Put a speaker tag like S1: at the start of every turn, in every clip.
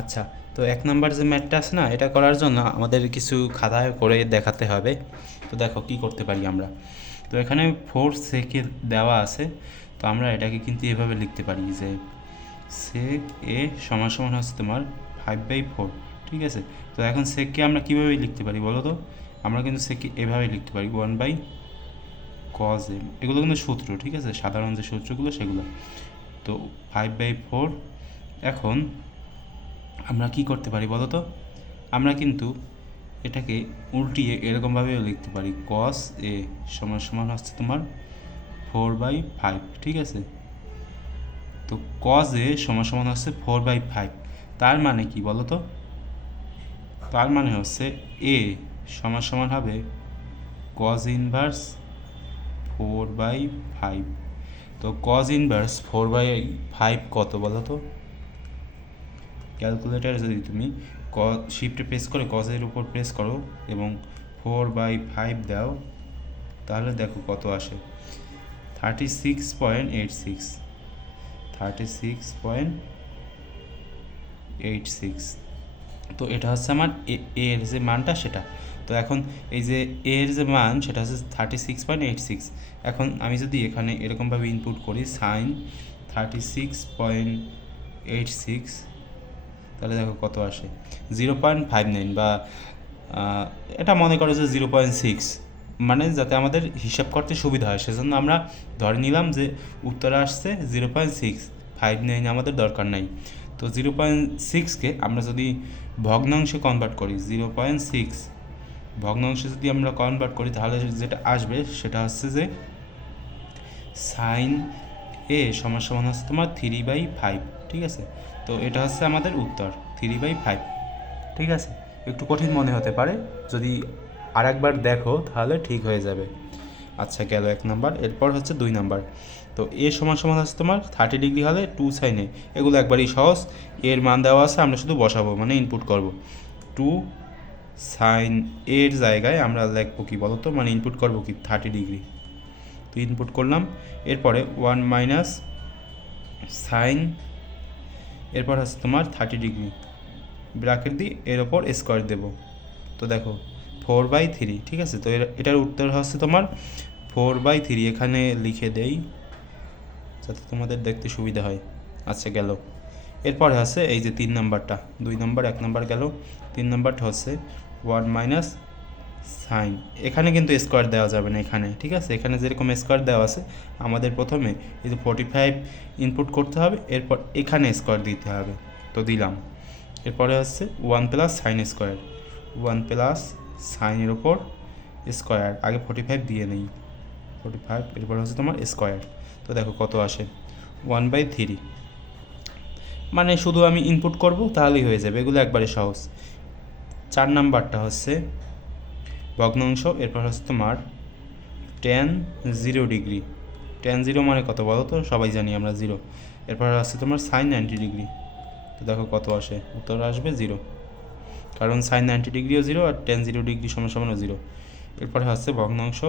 S1: আচ্ছা তো এক নাম্বার যে ম্যাটটা আছে না, এটা করার জন্য আমাদের কিছু খাতায় করে দেখাতে হবে। তো দেখো কি করতে পারি আমরা। তো এখানে ফোর সেকে দেওয়া আছে। তো আমরা এটাকে কিন্তু এভাবে লিখতে পারি যে সেক এ সমান সমান হচ্ছে তোমার ফাইভ বাই ফোর ঠিক আছে? তো এখন সেককে আমরা কীভাবে লিখতে পারি বলো তো? আমরা কিন্তু সেককে এভাবে লিখতে পারি ওয়ান বাই কজ এম এগুলো কিন্তু সূত্র, ঠিক আছে? সাধারণ যে সূত্রগুলো সেগুলো। তো ফাইভ বাই ফোর এখন আমরা কি করতে পারি বলো তো? আমরা কিন্তু এটাকে উল্টিয়ে এরকমভাবেও লিখতে পারি। কস এ সমান সমান হচ্ছে তোমার ফোর বাই ফাইভ ঠিক আছে? তো কজ এ সমান সমান হচ্ছে ফোর বাই ফাইভ তার মানে কি বলো তো? তার মানে হচ্ছে এ সমান সমান হবে cos inverse four by five তো cos inverse four by five কত বলো তো? ক্যালকুলেটার যদি তুমি ক শিফটে প্রেস করে কজের উপর প্রেস করো এবং ফোর বাই ফাইভ দাও, তাহলে দেখো কত আসে। Thirty six point eight six thirty six point eight six তো এটা হচ্ছে আমার এর যে মানটা সেটা। তো এখন এই যে এর যে মান, সেটা হচ্ছে thirty six point eight six এখন আমি যদি এখানে এরকমভাবে ইনপুট করি sine thirty six point eight six তাহলে দেখো কত আসে? জিরো পয়েন্ট ফাইভ নাইন বা এটা মনে করো যে জিরো পয়েন্ট সিক্স মানে যাতে আমাদের হিসাব করতে সুবিধা হয়। সেজন্য আমরা ধরে নিলাম যে উত্তরে আসছে zero point six five nine আমাদের দরকার নাই। তো জিরো পয়েন্ট সিক্সকে আমরা যদি ভগ্নাংশে কনভার্ট করি জিরো পয়েন্ট সিক্স ভগ্নাংশে যদি আমরা কনভার্ট করি, তাহলে যেটা আসবে সেটা হচ্ছে যে সাইন এ সমান সমান হচ্ছে তোমার থ্রি বাই ফাইভ ঠিক আছে? তো এটা হচ্ছে আমাদের উত্তর থ্রি বাই ফাইভ ঠিক আছে? একটু কঠিন মনে হতে পারে। যদি আর একবার দেখো, তাহলে ঠিক হয়ে যাবে। আচ্ছা গেল এক নাম্বার। এরপর হচ্ছে দুই নাম্বার। তো এ সমান সমান হচ্ছে তোমার থার্টি ডিগ্রি হলে টু সাইনে এগুলো একবারই সহজ। এর মান দেওয়া আছে, আমরা শুধু বসাবো মানে ইনপুট করব। টু সাইন এর জায়গায় আমরা লিখব কি বলো তো মানে ইনপুট করব কি? থার্টি ডিগ্রি তো ইনপুট করলাম। এরপরে ওয়ান মাইনাস সাইন এরপর হচ্ছে তোমার থার্টি ডিগ্রি ব্র্যাকেট দিয়ে এর ওপর স্কোয়ার দেবো। তো দেখো ফোর বাই থ্রি ঠিক আছে? তো এটার উত্তর হচ্ছে তোমার ফোর বাই থ্রি এখানে লিখে দেই, যাতে তোমাদের দেখতে সুবিধা হয়। আচ্ছা গেল। এরপরে আছে এই যে তিন নাম্বারটা দুই নাম্বার এক নাম্বার গেল। তিন নাম্বারটা হচ্ছে ওয়ান মাইনাস সাইন। এখানে কিন্তু স্কোয়ার দেওয়া যাবে না এখানে, ঠিক আছে? এখানে যেরকম স্কোয়ার দেওয়া আছে, আমাদের প্রথমে যে ফোর্টি ফাইভ ইনপুট করতে হবে, এরপর এখানে স্কোয়ার দিতে হবে। তো দিলাম। এরপরে হচ্ছে one plus sine square one plus সাইনের ওপর স্কোয়ার। আগে ফোর্টি ফাইভ দিয়ে নেই। ফোর্টি ফাইভ এরপর হচ্ছে তোমার স্কোয়ার। তো দেখো কত আসে। ওয়ান বাই থ্রি মানে শুধু আমি ইনপুট করব, তাহলেই হয়ে যাবে। এগুলো একবারে সহজ। চার নাম্বারটা হচ্ছে ভগ্নাংশ, এরপর হচ্ছে তোমার tan zero degree tan zero মানে কত বলো তো? সবাই জানি আমরা জিরো এরপর আসছে তোমার সাইন নাইনটি ডিগ্রি তো দেখো কত আসে? উত্তর আসবে জিরো কারণ সাইন নাইনটি ডিগ্রিও জিরো আর টেন জিরো ডিগ্রি সমান সমানও জিরো এরপরে হচ্ছে ভগ্নাংশ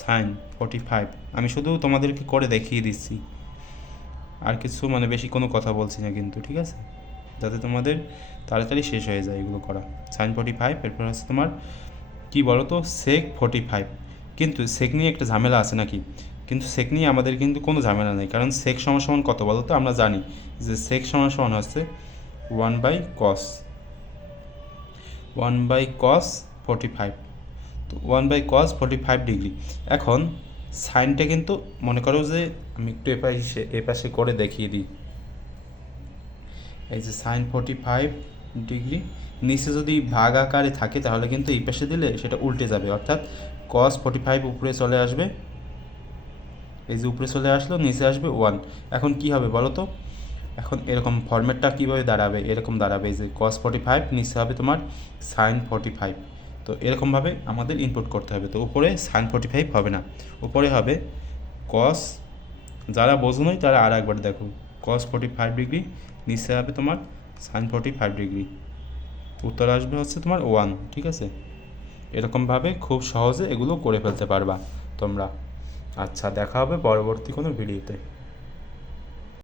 S1: সাইন ফর্টি ফাইভ আমি শুধু তোমাদেরকে করে দেখিয়ে দিচ্ছি। আর কিছু মানে বেশি কোনো কথা বলছি না কিন্তু, ঠিক আছে? যাতে তোমাদের তাড়াতাড়ি শেষ হয়ে যায় এগুলো করা। সাইন ফর্টি ফাইভ এরপর হচ্ছে তোমার কি বলো তো সেক ফর্টি ফাইভ কিন্তু সেক নিয়ে একটা ঝামেলা আছে নাকি? কিন্তু সেক নিয়ে আমাদের কিন্তু কোনো ঝামেলা নেই। কারণ সেক সমান সমান কত বলো তো? আমরা জানি যে সেক সমান সমান হচ্ছে one by cos one by cos forty five তো one by cos forty five degree এখন সাইনটা কিন্তু মনে করো যে আমি একটু এ পাশে এ পাশে করে দেখিয়ে দিই। এই যে সাইন ফোর্টি ফাইভ ডিগ্রি। নিচে যদি ভাগ আকারে থাকে, তাহলে কিন্তু এই পাশে দিলে সেটা উল্টে যাবে। অর্থাৎ কস ফর্টি ফাইভ উপরে চলে আসবে। এই যে উপরে চলে আসলো, নিচে আসবে ওয়ান এখন কি হবে বলো তো? এখন এরকম ফরম্যাটটা কীভাবে দাঁড়াবে? এরকম দাঁড়াবে এই যে কস ফর্টি ফাইভ নিচে হবে তোমার সাইন ফর্টি ফাইভ তো এরকমভাবে আমাদের ইনপুট করতে হবে। তো উপরে সাইন ফর্টি ফাইভ হবে না। উপরে হবে কস যারা বোঝোনই তারা আর একবার দেখো। কস ফর্টি ফাইভ ডিগ্রি নিচে হবে তোমার সাইন ফর্টি ফাইভ ডিগ্রি। উত্তর আসবে হচ্ছে তোমার ওয়ান, ঠিক আছে? এরকমভাবে খুব সহজে এগুলো করে ফেলতে পারবা তোমরা। আচ্ছা দেখা হবে পরবর্তী কোনো ভিডিওতে।